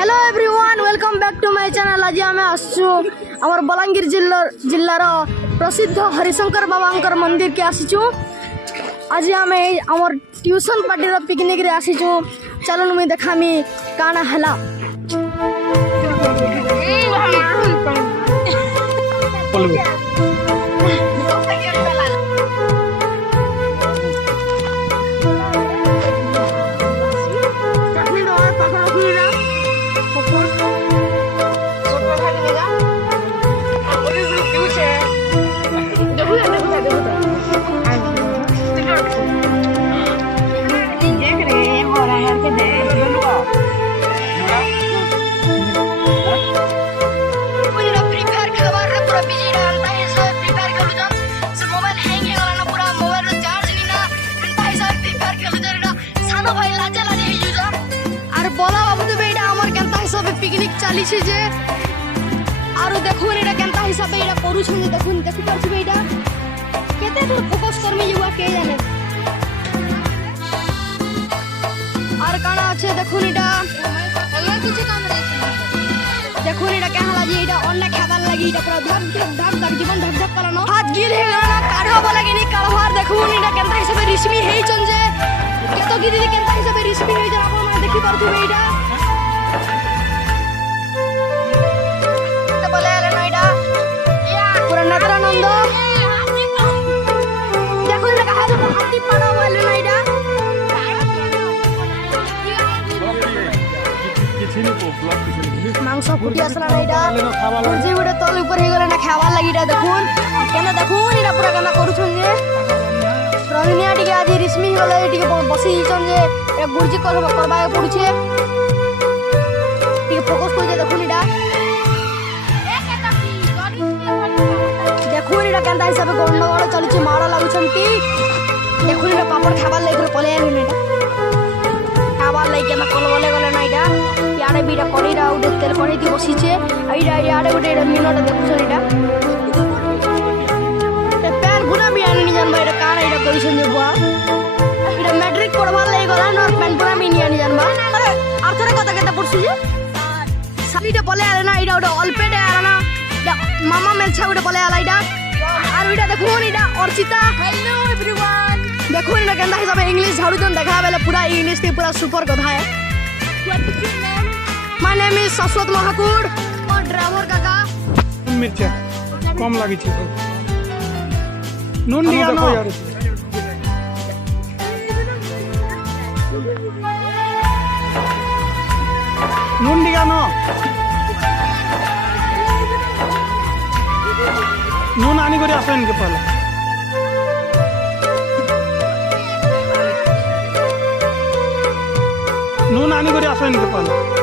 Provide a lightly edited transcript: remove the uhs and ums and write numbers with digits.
Hello everyone welcome back to my channel. आज आम आसु आमर बलांगीर जिल्लार प्रसिद्ध हरिशंकर बाबा मंदिर के आसीचु। आज आम आमर ट्यूशन पार्टी पिकनिक रे आसीचु। चलो मुझे देखामी काना हला। पिकनिक चली जे आरो देखो एटा केनता हिसाब एटा करू छ देखो देखि परछ बेटा केते दूर फोकस करमे युवा के जाने आर काना আছে देखो एटा अलग किछ काम रे देखो एटा के हला जे एटा अन्य खाबार लागि एटा पूरा धक धक जीवन धक धक करनो हाथ गिर हे गना काढो बोला कि काढवार देखो एटा केनता हिसाब रिस्मी हेइ छन जे केतो गिरी केनता हिसाब रिस्मी हेइ जा आपण माने देखि परछु बेटा मांस फुटी आसला नाइडा जे गुडे तल ऊपर हे गले ना खावार लागिडा देखुन केना देखुन इडा पूरा केना करू छन जे प्रवीणिया टिके आज रिस्मी गले टिके बसी छन जे ए गुर्जी करबा पड़ुछे टिके फोकस कर जे देखुन इडा देखुन इडा केनता हिसाब गंडगोल चलुछ मारा लागुछंती देखुन इडा पापड़ खावार लागि पले आलु नेडा खावार लागि केना कलबले गले नाइडा याडे बीटा कड़ीरा उडे तेल कड़ई दी बसीचे आइडा याडे उडे मीनटा देखुछ इडा ए पैन गुना भी आनी जान भाई काना इडा करिसन जे बुआ इडा मैट्रिक पढ़वा लई गला न पैन गुना भी नहीं आनी जान बा अरे आर्थरे कत केता पड़छु जे सालीटा पले आले ना इडा उडे अल्पेडे आला ना इडा मामा मेलछा उडे पले आला इडा आर इडा देखुन इडा अर्चिता हेलो एवरीवन देखुन इडा केनता हिसाब इंग्लिश झाड़ू जन देखा बेले पूरा इंग्लिश ते पूरा सुपर कथा है। My name is Saswat Mahakur और ड्राइवर काका मिर्चा कम लागी छी नून दिया ना नून दिया ना नून आनी करे आसो इनके पहले नून आनी करे आसो इनके पहले